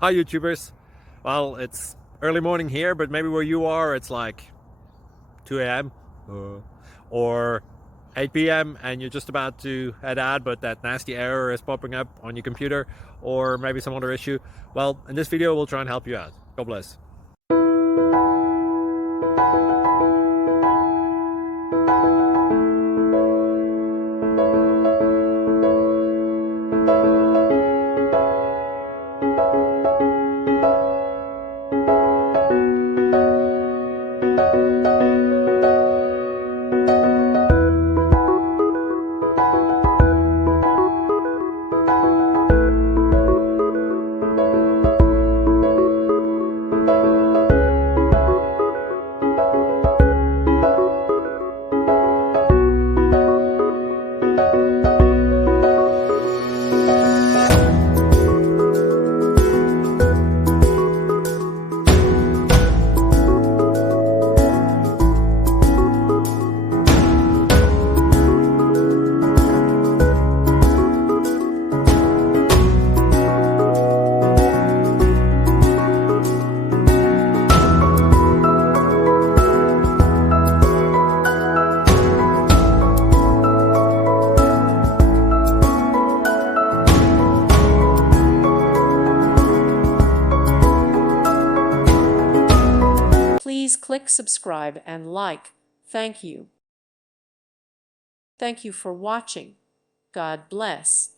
Hi YouTubers. Well, it's early morning here, but maybe where you are it's like 2 a.m. Or 8 p.m. and you're just about to head out, but that nasty error is popping up on your computer, or maybe some other issue. Well, in this video we'll try and help you out. God bless. Please click subscribe and like. Thank you. Thank you for watching. God bless.